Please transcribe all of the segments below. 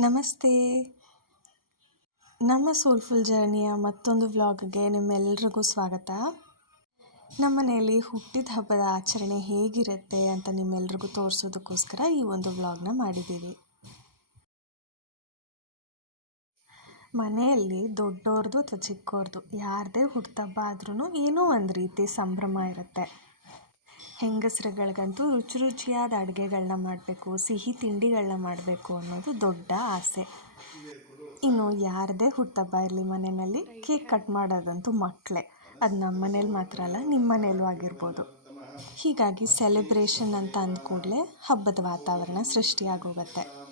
ನಮಸ್ತೆ. ನಮ್ಮ ಸೋಲ್ಫುಲ್ ಜರ್ನಿಯ ಮತ್ತೊಂದು ವ್ಲಾಗ್ಗೆ ನಿಮ್ಮೆಲ್ಲರಿಗೂ ಸ್ವಾಗತ. ನಮ್ಮ ಮನೆಯಲ್ಲಿ ಹುಟ್ಟಿದ ಹಬ್ಬದ ಆಚರಣೆ ಹೇಗಿರುತ್ತೆ ಅಂತ ನಿಮ್ಮೆಲ್ರಿಗೂ ತೋರಿಸೋದಕ್ಕೋಸ್ಕರ ಈ ಒಂದು ವ್ಲಾಗ್ನ ಮಾಡಿದ್ದೀವಿ. ಮನೆಯಲ್ಲಿ ದೊಡ್ಡೋರ್ದು ಅಥವಾ ಚಿಕ್ಕೋರ್ದು ಯಾರದೇ ಹುಟ್ಟುಹಬ್ಬ ಆದ್ರೂ ಏನೋ ಒಂದು ರೀತಿ ಸಂಭ್ರಮ ಇರುತ್ತೆ. ಹೆಂಗಸರುಗಳಿಗಂತೂ ರುಚಿ ರುಚಿಯಾದ ಅಡುಗೆಗಳನ್ನ ಮಾಡಬೇಕು, ಸಿಹಿ ತಿಂಡಿಗಳನ್ನ ಮಾಡಬೇಕು ಅನ್ನೋದು ದೊಡ್ಡ ಆಸೆ. ಇನ್ನು ಯಾರದೇ ಹುಟ್ಟಬ್ಬ ಇರಲಿ ಮನೆಯಲ್ಲಿ ಕೇಕ್ ಕಟ್ ಮಾಡೋದಂತೂ ಮಕ್ಕಳೇ ಅದು ನಮ್ಮ ಮನೇಲಿ ಮಾತ್ರ ಅಲ್ಲ, ನಿಮ್ಮ ಮನೇಲೂ ಆಗಿರ್ಬೋದು. ಹೀಗಾಗಿ ಸೆಲೆಬ್ರೇಷನ್ ಅಂತ ಅಂದ ಕೂಡಲೇ ಹಬ್ಬದ ವಾತಾವರಣ ಸೃಷ್ಟಿಯಾಗೋಗತ್ತೆ.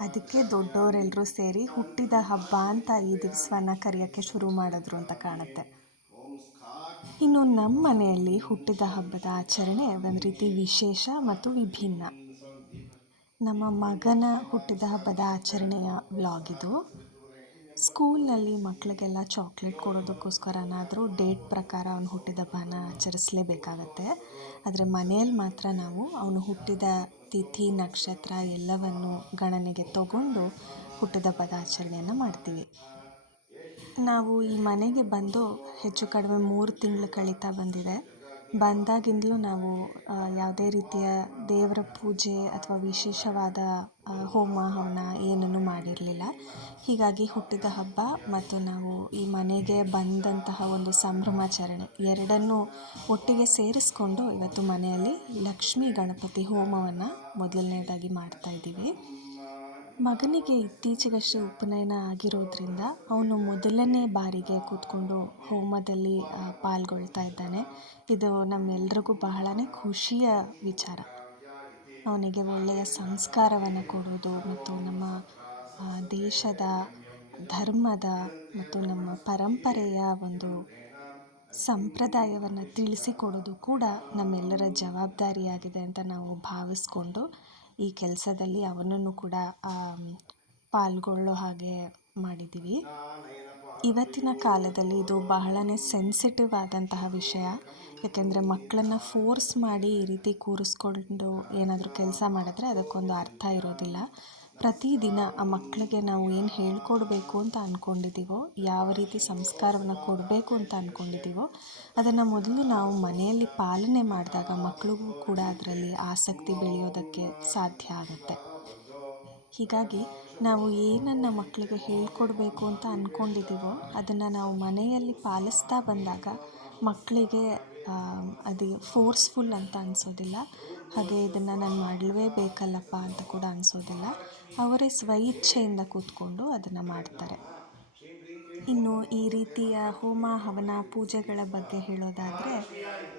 ಅದಕ್ಕೆ ದೊಡ್ಡವರೆಲ್ಲರೂ ಸೇರಿ ಹುಟ್ಟಿದ ಹಬ್ಬ ಅಂತ ಈ ದಿವಸವನ್ನು ಕರೆಯೋಕ್ಕೆ ಶುರು ಮಾಡಿದ್ರು ಅಂತ ಕಾಣುತ್ತೆ. ಇನ್ನು ನಮ್ಮ ಮನೆಯಲ್ಲಿ ಹುಟ್ಟಿದ ಹಬ್ಬದ ಆಚರಣೆ ಒಂದು ರೀತಿ ವಿಶೇಷ ಮತ್ತು ವಿಭಿನ್ನ. ನಮ್ಮ ಮಗನ ಹುಟ್ಟಿದ ಹಬ್ಬದ ಆಚರಣೆಯ ವ್ಲಾಗ್ ಸ್ಕೂಲ್ನಲ್ಲಿ ಮಕ್ಕಳಿಗೆಲ್ಲ ಚಾಕ್ಲೇಟ್ ಕೊಡೋದಕ್ಕೋಸ್ಕರನಾದರೂ ಡೇಟ್ ಪ್ರಕಾರ ಅವನು ಹುಟ್ಟಿದ ಹಬ್ಬನ ಆಚರಿಸಲೇಬೇಕಾಗತ್ತೆ. ಆದರೆ ಮನೆಯಲ್ಲಿ ಮಾತ್ರ ನಾವು ಅವನು ಹುಟ್ಟಿದ ತಿಥಿ, ನಕ್ಷತ್ರ ಎಲ್ಲವನ್ನು ಗಣನೆಗೆ ತಗೊಂಡು ಹುಟ್ಟಿದ ಹಬ್ಬದ ಆಚರಣೆಯನ್ನು ಮಾಡ್ತೀವಿ. ನಾವು ಈ ಮನೆಗೆ ಬಂದು ಹೆಚ್ಚು ಕಡಿಮೆ ಮೂರು ತಿಂಗಳು ಕಳೀತಾ ಬಂದಿದೆ. ಬಂದಾಗಿಂದಲೂ ನಾವು ಯಾವುದೇ ರೀತಿಯ ದೇವರ ಪೂಜೆ ಅಥವಾ ವಿಶೇಷವಾದ ಹೋಮ ಹವನ ಏನನ್ನೂ ಮಾಡಿರಲಿಲ್ಲ. ಹೀಗಾಗಿ ಹುಟ್ಟಿದ ಹಬ್ಬ ಮತ್ತು ನಾವು ಈ ಮನೆಗೆ ಬಂದಂತಹ ಒಂದು ಸಂಭ್ರಮಾಚರಣೆ ಎರಡನ್ನೂ ಒಟ್ಟಿಗೆ ಸೇರಿಸ್ಕೊಂಡು ಇವತ್ತು ಮನೆಯಲ್ಲಿ ಲಕ್ಷ್ಮೀ ಗಣಪತಿ ಹೋಮವನ್ನು ಮೊದಲನೇದಾಗಿ ಮಾಡ್ತಾಯಿದ್ದೀವಿ ಮಗನಿಗೆ ಇತ್ತೀಚೆಗಷ್ಟೇ ಉಪನಯನ ಆಗಿರೋದ್ರಿಂದ ಅವನು ಮೊದಲನೇ ಬಾರಿಗೆ ಕೂತ್ಕೊಂಡು ಹೋಮದಲ್ಲಿ ಪಾಲ್ಗೊಳ್ತಾ ಇದ್ದಾನೆ. ಇದು ನಮ್ಮೆಲ್ರಿಗೂ ಬಹಳನೇ ಖುಷಿಯ ವಿಚಾರ. ಅವನಿಗೆ ಒಳ್ಳೆಯ ಸಂಸ್ಕಾರವನ್ನು ಕೊಡೋದು ಮತ್ತು ನಮ್ಮ ದೇಶದ ಧರ್ಮದ ಮತ್ತು ನಮ್ಮ ಪರಂಪರೆಯ ಒಂದು ಸಂಪ್ರದಾಯವನ್ನು ತಿಳಿಸಿಕೊಡೋದು ಕೂಡ ನಮ್ಮೆಲ್ಲರ ಜವಾಬ್ದಾರಿಯಾಗಿದೆ ಅಂತ ನಾವು ಭಾವಿಸ್ಕೊಂಡು ಈ ಕೆಲಸದಲ್ಲಿ ಅವನನ್ನು ಕೂಡ ಪಾಲ್ಗೊಳ್ಳೋ ಹಾಗೆ ಮಾಡಿದ್ದೀವಿ. ಇವತ್ತಿನ ಕಾಲದಲ್ಲಿ ಇದು ಬಹಳನೇ ಸೆನ್ಸಿಟಿವ್ ಆದಂತಹ ವಿಷಯ. ಯಾಕೆಂದರೆ ಮಕ್ಕಳನ್ನು ಫೋರ್ಸ್ ಮಾಡಿ ಈ ರೀತಿ ಕೂರಿಸ್ಕೊಂಡು ಏನಾದರೂ ಕೆಲಸ ಮಾಡಿದ್ರೆ ಅದಕ್ಕೊಂದು ಅರ್ಥ ಇರೋದಿಲ್ಲ. ಪ್ರತಿದಿನ ಆ ಮಕ್ಕಳಿಗೆ ನಾವು ಏನು ಹೇಳ್ಕೊಡ್ಬೇಕು ಅಂತ ಅಂದ್ಕೊಂಡಿದ್ದೀವೋ ಯಾವ ರೀತಿ ಸಂಸ್ಕಾರವನ್ನು ಕೊಡಬೇಕು ಅಂತ ಅಂದ್ಕೊಂಡಿದ್ದೀವೋ ಅದನ್ನು ಮೊದಲು ನಾವು ಮನೆಯಲ್ಲಿ ಪಾಲನೆ ಮಾಡಿದಾಗ ಮಕ್ಕಳಿಗೂ ಕೂಡ ಅದರಲ್ಲಿ ಆಸಕ್ತಿ ಬೆಳೆಯೋದಕ್ಕೆ ಸಾಧ್ಯ ಆಗುತ್ತೆ. ಹೀಗಾಗಿ ನಾವು ಏನನ್ನು ಮಕ್ಕಳಿಗೆ ಹೇಳ್ಕೊಡ್ಬೇಕು ಅಂತ ಅಂದ್ಕೊಂಡಿದ್ದೀವೋ ಅದನ್ನು ನಾವು ಮನೆಯಲ್ಲಿ ಪಾಲಿಸ್ತಾ ಬಂದಾಗ ಮಕ್ಕಳಿಗೆ ಅದು ಫೋರ್ಸ್ಫುಲ್ ಅಂತ ಅನಿಸೋದಿಲ್ಲ. ಹಾಗೆ ಇದನ್ನು ನಾನು ಮಾಡಲೇಬೇಕಲ್ಲಪ್ಪ ಅಂತ ಕೂಡ ಅನಿಸೋದಿಲ್ಲ. ಅವರೇ ಸ್ವಇಚ್ಛೆಯಿಂದ ಕೂತ್ಕೊಂಡು ಅದನ್ನು ಮಾಡ್ತಾರೆ. ಇನ್ನು ಈ ರೀತಿಯ ಹೋಮ, ಹವನ, ಪೂಜೆಗಳ ಬಗ್ಗೆ ಹೇಳೋದಾದರೆ,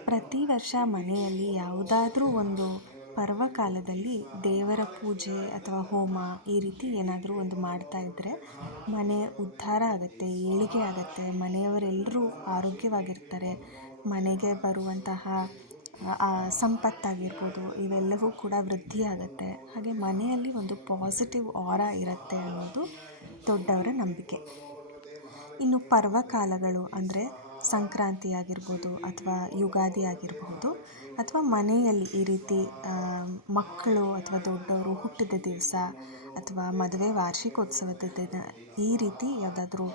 ಪ್ರತಿ ವರ್ಷ ಮನೆಯಲ್ಲಿ ಯಾವುದಾದ್ರೂ ಒಂದು ಪರ್ವಕಾಲದಲ್ಲಿ ದೇವರ ಪೂಜೆ ಅಥವಾ ಹೋಮ ಈ ರೀತಿ ಏನಾದರೂ ಒಂದು ಮಾಡ್ತಾ ಇದ್ದರೆ ಮನೆ ಉದ್ಧಾರ ಆಗುತ್ತೆ, ಏಳಿಗೆ ಆಗುತ್ತೆ ಮನೆಯವರೆಲ್ಲರೂ ಆರೋಗ್ಯವಾಗಿರ್ತಾರೆ. ಮನೆಗೆ ಬರುವಂತಹ ಸಂಪತ್ತಾಗಿರ್ಬೋದು, ಇವೆಲ್ಲವೂ ಕೂಡ ವೃದ್ಧಿಯಾಗುತ್ತೆ. ಹಾಗೆ ಮನೆಯಲ್ಲಿ ಒಂದು ಪಾಸಿಟಿವ್ ಆರ ಇರುತ್ತೆ ಅನ್ನೋದು ದೊಡ್ಡವರ ನಂಬಿಕೆ. ಇನ್ನು ಪರ್ವಕಾಲಗಳು ಅಂದರೆ ಸಂಕ್ರಾಂತಿ ಆಗಿರ್ಬೋದು ಅಥವಾ ಯುಗಾದಿ ಆಗಿರಬಹುದು, ಅಥವಾ ಮನೆಯಲ್ಲಿ ಈ ರೀತಿ ಮಕ್ಕಳು ಅಥವಾ ದೊಡ್ಡವರು ಹುಟ್ಟಿದ ದಿವಸ ಅಥವಾ ಮದುವೆ ವಾರ್ಷಿಕೋತ್ಸವದ ದಿನ ಈ ರೀತಿ ಯಾವುದಾದ್ರೂ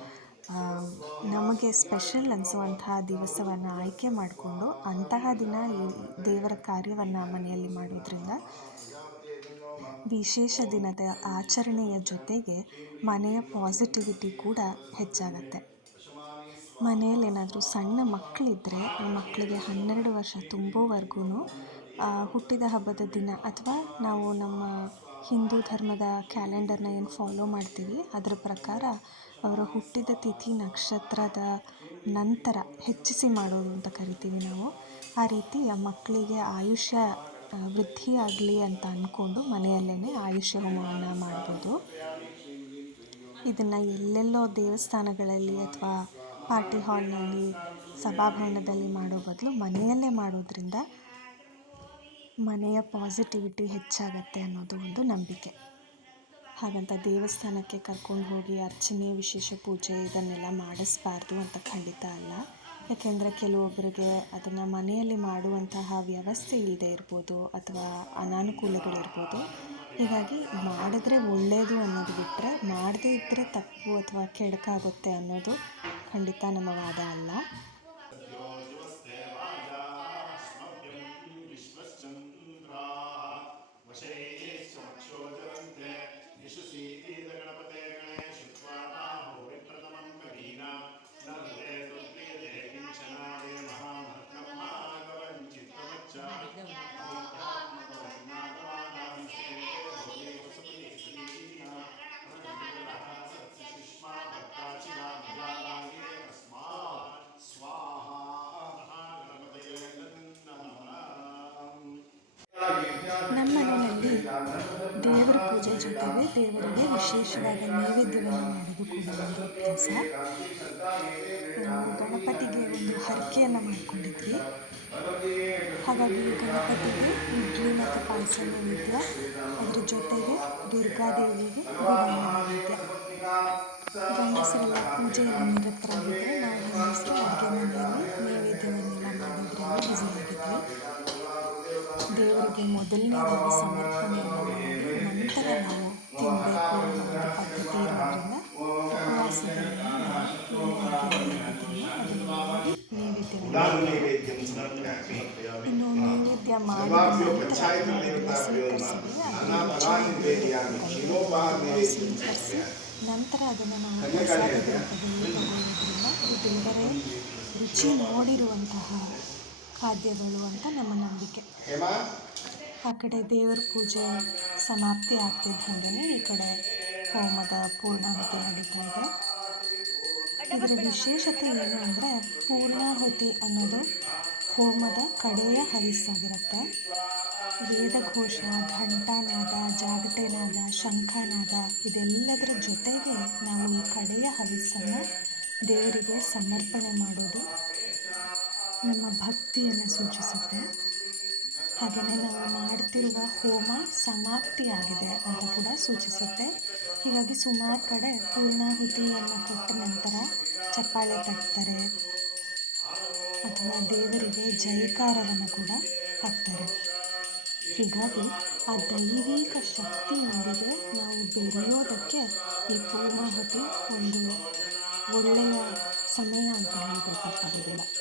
ನಮಗೆ ಸ್ಪೆಷಲ್ ಅನಿಸುವಂತಹ ದಿವಸವನ್ನು ಆಯ್ಕೆ ಮಾಡಿಕೊಂಡು ಅಂತಹ ದಿನ ಈ ದೇವರ ಕಾರ್ಯವನ್ನು ಮನೆಯಲ್ಲಿ ಮಾಡೋದ್ರಿಂದ ವಿಶೇಷ ದಿನದ ಆಚರಣೆಯ ಜೊತೆಗೆ ಮನೆಯ ಪಾಸಿಟಿವಿಟಿ ಕೂಡ ಹೆಚ್ಚಾಗತ್ತೆ. ಮನೆಯಲ್ಲಿ ಏನಾದರೂ ಸಣ್ಣ ಮಕ್ಕಳಿದ್ದರೆ ಮಕ್ಕಳಿಗೆ ಹನ್ನೆರಡು ವರ್ಷ ತುಂಬೋವರೆಗೂ ಹುಟ್ಟಿದ ಹಬ್ಬದ ದಿನ ಅಥವಾ ನಾವು ನಮ್ಮ ಹಿಂದೂ ಧರ್ಮದ ಕ್ಯಾಲೆಂಡರ್ನ ಏನು ಫಾಲೋ ಮಾಡ್ತೀವಿ, ಅದರ ಪ್ರಕಾರ ಅವರ ಹುಟ್ಟಿದ ತಿಥಿ ನಕ್ಷತ್ರದ ನಂತರ ಹೆಚ್ಚಿಸಿ ಮಾಡೋದು ಅಂತ ಕರಿತೀವಿ ನಾವು. ಆ ರೀತಿ ಮಕ್ಕಳಿಗೆ ಆಯುಷ್ಯ ವೃದ್ಧಿಯಾಗಲಿ ಅಂತ ಅಂದ್ಕೊಂಡು ಮನೆಯಲ್ಲೇ ಆಯುಷ್ಯ ಹೋಮವನ್ನು ಮಾಡ್ಬೋದು. ಇದನ್ನು ಎಲ್ಲೆಲ್ಲೋ ದೇವಸ್ಥಾನಗಳಲ್ಲಿ ಅಥವಾ ಪಾರ್ಟಿ ಹಾಲ್ನಲ್ಲಿ, ಸಭಾಭವನದಲ್ಲಿ ಮಾಡೋ ಬದಲು ಮನೆಯಲ್ಲೇ ಮಾಡೋದ್ರಿಂದ ಮನೆಯ ಪಾಸಿಟಿವಿಟಿ ಹೆಚ್ಚಾಗತ್ತೆ ಅನ್ನೋದು ಒಂದು ನಂಬಿಕೆ. ಹಾಗಂತ ದೇವಸ್ಥಾನಕ್ಕೆ ಕರ್ಕೊಂಡು ಹೋಗಿ ಅರ್ಚನೆ ವಿಶೇಷ ಪೂಜೆ ಇದನ್ನೆಲ್ಲ ಮಾಡಿಸ್ಬಾರ್ದು ಅಂತ ಖಂಡಿತ ಅಲ್ಲ. ಯಾಕೆಂದರೆ ಕೆಲವೊಬ್ಬರಿಗೆ ಅದನ್ನು ಮನೆಯಲ್ಲಿ ಮಾಡುವಂತಹ ವ್ಯವಸ್ಥೆ ಇಲ್ಲದೆ ಇರ್ಬೋದು ಅಥವಾ ಅನಾನುಕೂಲಗಳಿರ್ಬೋದು. ಹೀಗಾಗಿ ಮಾಡಿದ್ರೆ ಒಳ್ಳೆಯದು ಅನ್ನೋದು ಬಿಟ್ಟರೆ ಮಾಡದೇ ಇದ್ದರೆ ತಪ್ಪು ಅಥವಾ ಕೆಡಕಾಗುತ್ತೆ ಅನ್ನೋದು ಖಂಡಿತ ನಮ್ಮ ವಾದ ಅಲ್ಲ. ದೇವರ ಪೂಜೆ ಜೊತೆಗೆ ದೇವರಿಗೆ ವಿಶೇಷವಾದ ನೈವೇದ್ಯವನ್ನು ಮಾಡೋದು ಕೂಡ ಒಂದು ಅಭ್ಯಾಸ. ಗಣಪತಿಗೆ ಒಂದು ಹರಕೆಯನ್ನು ಮಾಡಿಕೊಂಡಿದ್ವಿ. ಹಾಗಾಗಿ ಗಣಪತಿಗೆ ಇಡ್ಲಿ ಮತ್ತು ಪಾಯಸ ನೈವೇದ್ಯ, ಅದರ ಜೊತೆಗೆ ದುರ್ಗಾದೇವಿಗೆ ಗುಡಾನ ನೈವೇದ್ಯ. ಗಂಡಸರೆಲ್ಲ ಪೂಜೆಯಲ್ಲಿ ನಿರತರಾಗಿದ್ದರೆ ನಾವು ಗಂಡಸರು ಅಡುಗೆ ಮನೆಯಲ್ಲಿ ನೈವೇದ್ಯವನ್ನೆಲ್ಲ ಮಾಡೋದ್ರಲ್ಲಿ ಬ್ಯುಸಿಯಾಗಿದ್ವಿ ದೇವರಿಗೆ ಮೊದಲನೇದಾಗಿ ಸಮರ್ಪಣೆಯನ್ನು ಮಾಡಿ ನಂತರ ನಾವು ತಿನ್ನಬೇಕು ಅನ್ನೋ ಒಂದು ಪದ್ಧತಿ ಇರೋದ್ರಿಂದ ನಂತರ ಅದನ್ನು ನಾವು ರುಚಿ ನೋಡಿರುವಂತಹ ಖಾದ್ಯಗಳು ಅಂತ ನಮ್ಮ ನಂಬಿಕೆ. ಆ ಕಡೆ ದೇವರ ಪೂಜೆ ಸಮಾಪ್ತಿ ಆಗ್ತಿದ್ದ ಈ ಕಡೆ ಹೋಮದ ಪೂರ್ಣಾಹುತಿ ನಡೀತಾ ಇದೆ. ಇದರ ವಿಶೇಷತೆ ಏನು ಅಂದರೆ ಪೂರ್ಣಾಹುತಿ ಅನ್ನೋದು ಹೋಮದ ಕಡೆಯ ಹವಿಸ್ಸಾಗಿರುತ್ತೆ ವೇದಘೋಷ ಘಂಟಾನಾದ ಜಾಗಟೆನಾದ ಶಂಖನಾದ ಇದೆಲ್ಲದರ ಜೊತೆಗೆ ನಾವು ಈ ಕಡೆಯ ಹವಿಸ್ಸನ್ನು ದೇವರಿಗೆ ಸಮರ್ಪಣೆ ಮಾಡೋದು ನಮ್ಮ ಭಕ್ತಿಯನ್ನು ಸೂಚಿಸುತ್ತೆ. ಹಾಗೆಯೇ ನಾವು ಮಾಡ್ತಿರುವ ಹೋಮ ಸಮಾಪ್ತಿಯಾಗಿದೆ ಅಂತ ಕೂಡ ಸೂಚಿಸುತ್ತೆ. ಹೀಗಾಗಿ ಸುಮಾರು ಕಡೆ ಪೂರ್ಣಾಹುತಿಯನ್ನು ಕೊಟ್ಟ ನಂತರ ಚಪ್ಪಾಳೆ ತಟ್ತಾರೆ ಅಥವಾ ದೇವರಿಗೆ ಜಯಕಾರವನ್ನು ಕೂಡ ಹಾಕ್ತಾರೆ. ಹೀಗಾಗಿ ಆ ದೈವಿಕ ಶಕ್ತಿಯೊಂದಿಗೆ ನಾವು ಬೆರೆಯೋದಕ್ಕೆ ಈ ಪೂರ್ಣಾಹುತಿ ಒಂದು ಒಳ್ಳೆಯ ಸಮಯ ಅಂತ ಹೇಳಿದ್ರೆ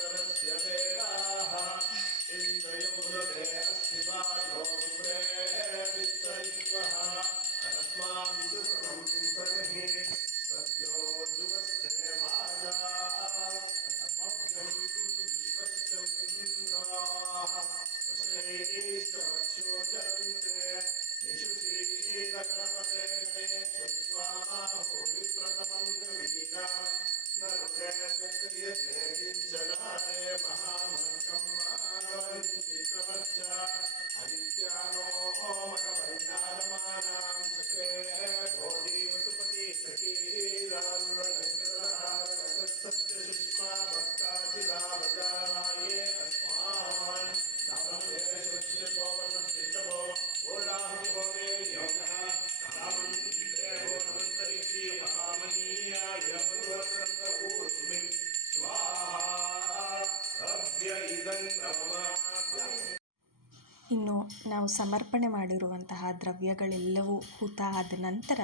ಇನ್ನು ನಾವು ಸಮರ್ಪಣೆ ಮಾಡಿರುವಂತಹ ದ್ರವ್ಯಗಳೆಲ್ಲವೂ ಹುತ ಆದ ನಂತರ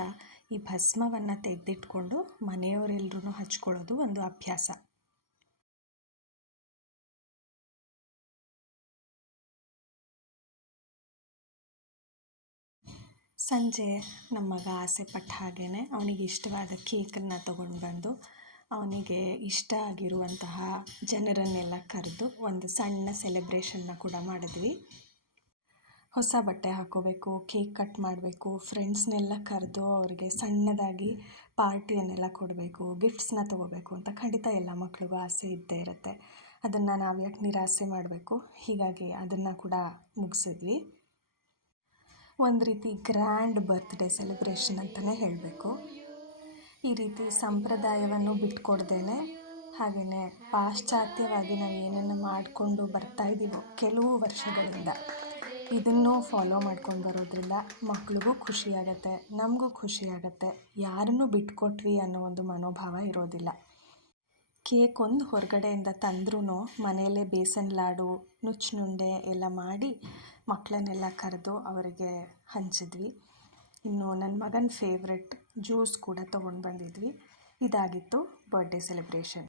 ಈ ಭಸ್ಮವನ್ನು ತೆಗೆದಿಟ್ಕೊಂಡು ಮನೆಯವರೆಲ್ಲರೂ ಹಚ್ಕೊಳ್ಳೋದು ಒಂದು ಅಭ್ಯಾಸ. ಸಂಜೆ ನಮ್ಮ ಮಗ ಆಸೆ ಪಟ್ಟ ಹಾಗೇ ಅವನಿಗೆ ಇಷ್ಟವಾದ ಕೇಕನ್ನು ತಗೊಂಡು ಬಂದು ಅವನಿಗೆ ಇಷ್ಟ ಆಗಿರುವಂತಹ ಜನರನ್ನೆಲ್ಲ ಕರೆದು ಒಂದು ಸಣ್ಣ ಸೆಲೆಬ್ರೇಷನ್ನ ಕೂಡ ಮಾಡಿದ್ವಿ. ಹೊಸ ಬಟ್ಟೆ ಹಾಕೋಬೇಕು ಕೇಕ್ ಕಟ್ ಮಾಡಬೇಕು ಫ್ರೆಂಡ್ಸ್ನೆಲ್ಲ ಕರೆದು ಅವ್ರಿಗೆ ಸಣ್ಣದಾಗಿ ಪಾರ್ಟಿಯನ್ನೆಲ್ಲ ಕೊಡಬೇಕು ಗಿಫ್ಟ್ಸ್ನ ತೊಗೋಬೇಕು ಅಂತ ಖಂಡಿತ ಎಲ್ಲ ಮಕ್ಕಳಿಗೂ ಆಸೆ ಇದ್ದೇ ಇರುತ್ತೆ. ಅದನ್ನು ನಾವು ಯಾಕೆ ನಿರಾಸೆ ಮಾಡಬೇಕು? ಹೀಗಾಗಿ ಅದನ್ನು ಕೂಡ ಮುಗಿಸಿದ್ವಿ. ಒಂದು ರೀತಿ ಗ್ರ್ಯಾಂಡ್ ಬರ್ತ್ಡೇ ಸೆಲೆಬ್ರೇಷನ್ ಅಂತಲೇ ಹೇಳಬೇಕು. ಈ ರೀತಿ ಸಂಪ್ರದಾಯವನ್ನು ಬಿಟ್ಕೊಡ್ದೇನೆ ಹಾಗೆಯೇ ಪಾಶ್ಚಾತ್ಯವಾಗಿ ನಾವು ಏನನ್ನು ಮಾಡಿಕೊಂಡು ಬರ್ತಾ ಇದ್ದೀವೋ ಕೆಲವು ವರ್ಷಗಳಿಂದ ಇದನ್ನು ಫಾಲೋ ಮಾಡ್ಕೊಂಡು ಬರೋದ್ರಿಂದ ಮಕ್ಳಿಗೂ ಖುಷಿಯಾಗತ್ತೆ, ನಮಗೂ ಖುಷಿಯಾಗತ್ತೆ. ಯಾರನ್ನೂ ಬಿಟ್ಕೊಟ್ವಿ ಅನ್ನೋ ಒಂದು ಮನೋಭಾವ ಇರೋದಿಲ್ಲ. ಕೇಕ್ ಒಂದು ಹೊರಗಡೆಯಿಂದ ತಂದ್ರೂ ಮನೆಯಲ್ಲೇ ಬೇಸನ್ ಲಾಡು, ನುಚ್ಚುನುಂಡೆ ಎಲ್ಲ ಮಾಡಿ ಮಕ್ಕಳನ್ನೆಲ್ಲ ಕರೆದು ಅವರಿಗೆ ಹಂಚಿದ್ವಿ. ಇನ್ನು ನನ್ನ ಮಗನ ಫೇವ್ರೆಟ್ ಜ್ಯೂಸ್ ಕೂಡ ತೊಗೊಂಡು ಬಂದಿದ್ವಿ. ಇದಾಗಿತ್ತು ಬರ್ಡೇ ಸೆಲೆಬ್ರೇಷನ್